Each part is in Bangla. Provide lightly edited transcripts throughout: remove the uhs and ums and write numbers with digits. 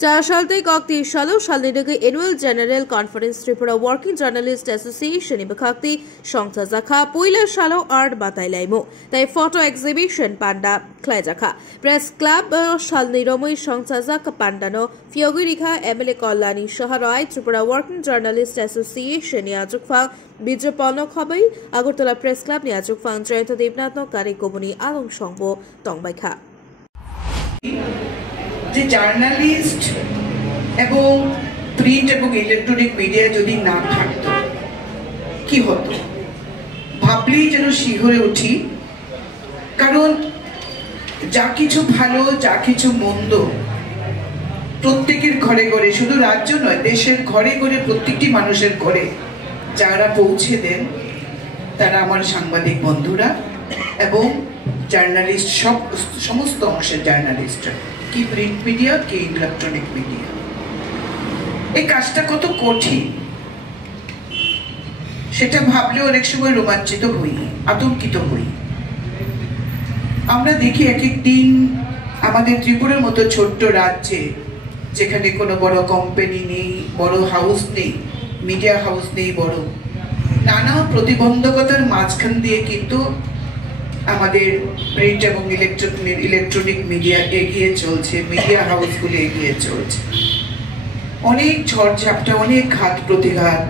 Charashaltai Kokti Shalo Shalnidagi Annual General Conference Tripura Working Journalist Association Ibakakti Shongta Zakha Puila Shalo Art Batailaimo Tai Photo Exhibition Panda Klajaka Press Club Shalniromoi Shongta Zaka Pandano Fiogirika Emily Kolani Shaharai Tripura Working Journalist Association Yajukfa Bijapano Khabai Agartala Press Club Yajukfa Jayanta Devnath Kari Kobuni Along Shongbo Tongbaikha যে জার্নালিস্ট এবং প্রিন্ট এবং ইলেকট্রনিক মিডিয়া যদি না থাকতো কি হতো ভাবলেই যেন শিহরে উঠি কারণ যা কিছু ভালো যা কিছু মন্দ প্রত্যেকের ঘরে ঘরে শুধু রাজ্য নয় দেশের ঘরে ঘরে প্রত্যেকটি মানুষের ঘরে যারা পৌঁছে দেন তারা আমার সাংবাদিক বন্ধুরা এবং জার্নালিস্ট সমস্ত অংশের জার্নালিস্টরা কি প্রিন্ট মিডিয়া কি ইলেকট্রনিক মিডিয়া এই কাজটা কত কঠিন সেটা ভাবলে অনেক সময় রোমাঞ্চিত হই আতঙ্কিত হই আমরা দেখি এক এক দিন আমাদের ত্রিপুরার মতো ছোট্ট রাজ্যে যেখানে কোনো বড় কোম্পানি নেই বড় হাউস নেই মিডিয়া হাউস নেই বড় নানা প্রতিবন্ধকতার মাঝখান দিয়ে কিন্তু আমাদের প্রিন্ট এবং ইলেকট্রনিক মিডিয়া এগিয়ে চলছে মিডিয়া হাউসগুলো এগিয়ে চলছে অনেক ঝড়ঝাপটা অনেক ঘাত প্রতিঘাত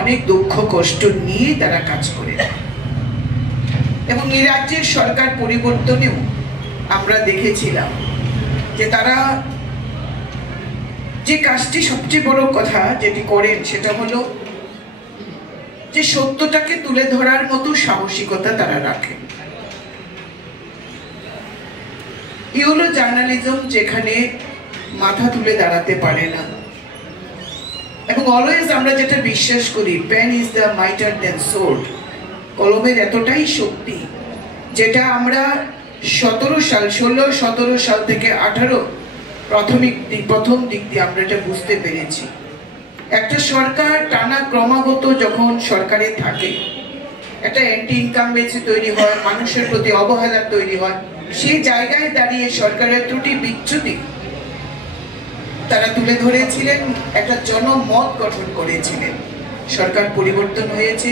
অনেক দুঃখ কষ্ট নিয়ে তারা কাজ করে এবং এই রাজ্যের সরকার পরিবর্তনেও আমরা দেখেছিলাম যে তারা যে কাজটি সবচেয়ে বড় কথা যেটি করেন সেটা হলো যে সত্যটাকে তুলে ধরার মতো সাহসিকতা তারা রাখেন এই হলো জার্নালিজম যেখানে মাথা তুলে দাঁড়াতে পারে না এবং অলওয়েজ আমরা যেটা বিশ্বাস করি pen is the mightier than sword কলমের এতটাই শক্তি যেটা আমরা 17 সাল থেকে 18 প্রথম দিক দিয়ে আমরা এটা বুঝতে পেরেছি একটা সরকার টানা ক্রমাগত যখন সরকারে থাকে একটা অ্যান্টি ইনকামবেন্সি তৈরি হয় মানুষের প্রতি অবহেলা তৈরি হয় সেই জায়গায় দাঁড়িয়ে সরকারের ত্রুটি বিচ্যুতি তারা তুলে ধরেছিলেন একটা জনমত গঠন করেছিলেন সরকার পরিবর্তন হয়েছে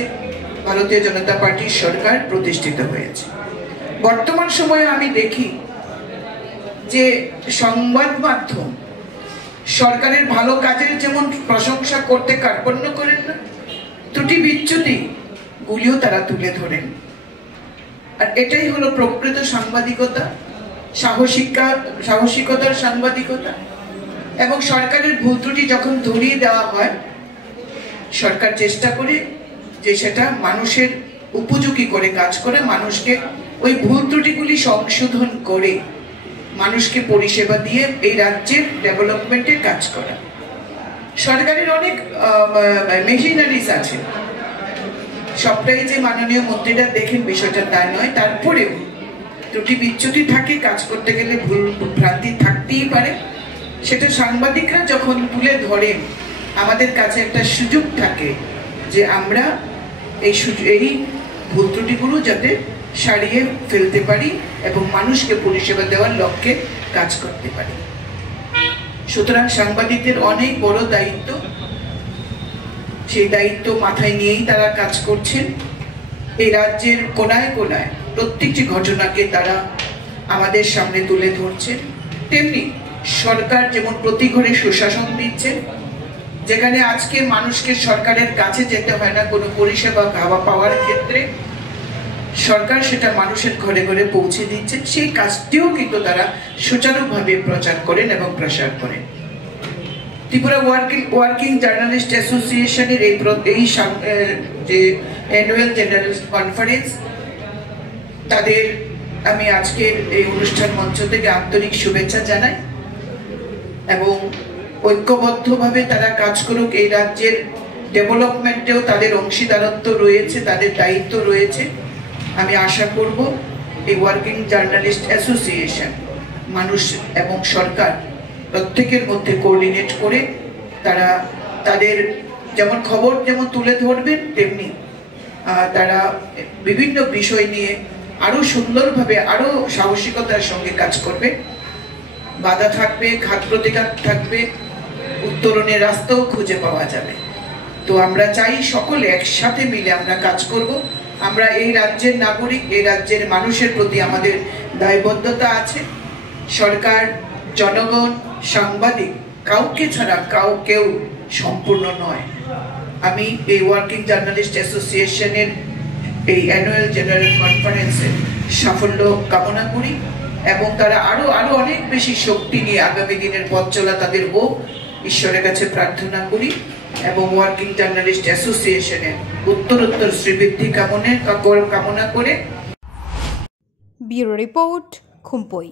ভারতীয় জনতা পার্টির সরকার প্রতিষ্ঠিত হয়েছে বর্তমান সময়ে আমি দেখি যে সংবাদ মাধ্যম সরকারের ভালো কাজের যেমন প্রশংসা করতে কার্পণ্য করেন না ত্রুটি বিচ্যুতি গুলিও তারা তুলে ধরেন আর এটাই হলো প্রকৃত সাংবাদিকতা সাহসিকতার সাংবাদিকতা এবং সরকারের ভুল ত্রুটি যখন ধরিয়ে দেওয়া হয় সরকার চেষ্টা করে যে সেটা মানুষের উপযোগী করে কাজ করে মানুষকে ওই ভুল ত্রুটিগুলি সংশোধন করে মানুষকে পরিষেবা দিয়ে এই রাজ্যের ডেভেলপমেন্টের কাজ করা সরকারের অনেক মেশিনারিজ আছে সবটাই যে মাননীয় মন্ত্রীরা দেখেন বিষয়টা তা নয় তারপরেও ত্রুটি বিচ্যুতি থাকে কাজ করতে গেলে ভুল ভ্রান্তি থাকতেই পারে সেটা সাংবাদিকরা যখন তুলে ধরেন আমাদের কাছে একটা সুযোগ থাকে যে আমরা এই ভুল ত্রুটিগুলো যাতে সারিয়ে ফেলতে পারি এবং মানুষকে পরিষেবা দেওয়ার লক্ষ্যে কাজ করতে পারি সুতরাং সাংবাদিকদের অনেক বড় দায়িত্ব সেই দায়িত্ব মাথায় নিয়েই তারা কাজ করছেন এই রাজ্যের কোনায় কোনায় প্রত্যেকটি ঘটনাকে তারা আমাদের সামনে তুলে ধরছেন তেমনি সরকার যেমন প্রতি ঘরে সুশাসন দিচ্ছে যেখানে আজকে মানুষকে সরকারের কাছে যেতে হয় না কোনো পরিষেবা পাওয়ার ক্ষেত্রে সরকার সেটা মানুষের ঘরে ঘরে পৌঁছে দিচ্ছে সেই কাজটিও কিন্তু তারা সুচারুভাবে প্রচার করেন এবং প্রসার করেন ত্রিপুরা ওয়ার্কিং জার্নালিস্ট অ্যাসোসিয়েশনের এই যে অ্যানুয়াল জেনারেল কনফারেন্স তাদের আমি আজকের এই অনুষ্ঠান মঞ্চ থেকে আন্তরিক শুভেচ্ছা জানাই এবং ঐক্যবদ্ধভাবে তারা কাজ করুক এই রাজ্যের ডেভেলপমেন্টেও তাদের অংশীদারত্ব রয়েছে তাদের দায়িত্ব রয়েছে আমি আশা করব এই ওয়ার্কিং জার্নালিস্ট অ্যাসোসিয়েশন মানুষ এবং সরকার প্রত্যেকের মধ্যে কোঅর্ডিনেট করে তারা তাদের যেমন খবর যেমন তুলে ধরবেন তেমনি তারা বিভিন্ন বিষয় নিয়ে আরো সুন্দরভাবে আরো সাহসিকতার সঙ্গে কাজ করবে বাধা থাকবে, ঘাত প্রতিঘাত থাকবে, উত্তরণের রাস্তাও খুঁজে পাওয়া যাবে। তো আমরা চাই সকলে একসাথে মিলে আমরা কাজ করব। আমরা এই রাজ্যের নাগরিক, এই রাজ্যের মানুষের প্রতি আমাদের দায়বদ্ধতা আছে। সরকার, জনগণ, সাংবাদিক কাউকে ছাড়া কেউ সম্পূর্ণ নয়। আমি এই ওয়ার্কিং জার্নালিস্ট অ্যাসোসিয়েশনের এই অ্যানুয়াল জেনারেল কনফারেন্সের সাফল্য কামনা করি এবং তারা আরো অনেক বেশি শক্তি নিয়ে আগামী দিনের পথ চলা তাদের হোক, ঈশ্বরের কাছে প্রার্থনা করি এবং ওয়ার্কিং জার্নালিস্ট অ্যাসোসিয়েশনের উত্তরোত্তর শ্রীবৃদ্ধি কামনা করে। Bureau report, খুম্পই।